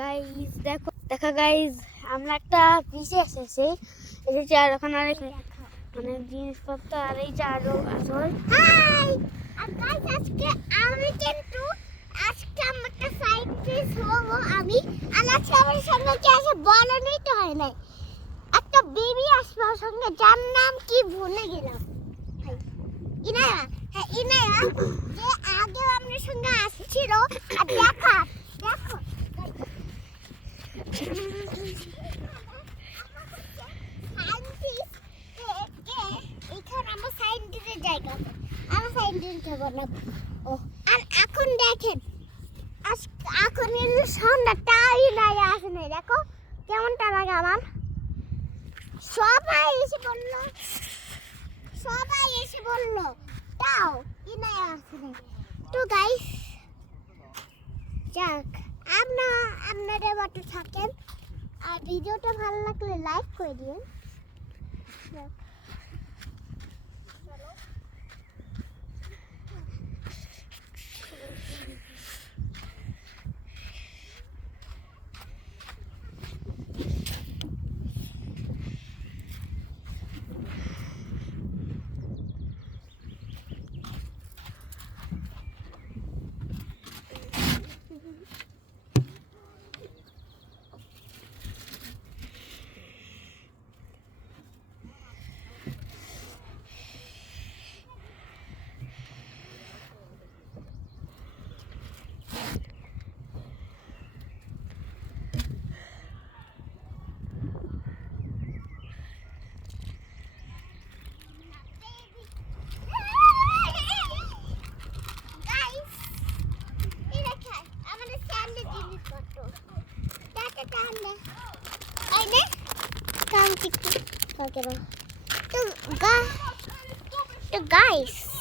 Guys দেখো দেখা guys আমরা একটা পিসে এসেছি এই যে চার ওখানে অনেক জিনিসপত্র আর এই যে আরো আসল হাই গাইস আমি কিন্তু আজকে আমার একটা সাইন্টিস্ট হব আমি আজকে আমার সঙ্গে কি আছে বলনি তো হয় নাই একটা বেবি আসবে ওর সঙ্গে যার নাম কি ভুলে গেলাম ইনায়া হ্যাঁ ইনায়া যে আগে আমার সঙ্গে আসছিল আর দেখো জায়গা আমি সাইন্টিস্ট হব না ও আর এখন দেখেন এখন এই সন্ধ্যাটাই নাই আসে নাই দেখো কেমনটা লাগে আমার সবাই এসে বললো তাও কি নাই আসে নাই তো গাইস যাক আপনারা বাটে থাকেন আর ভিডিওটা ভালো লাগলে লাইক করে দিন Come to guys.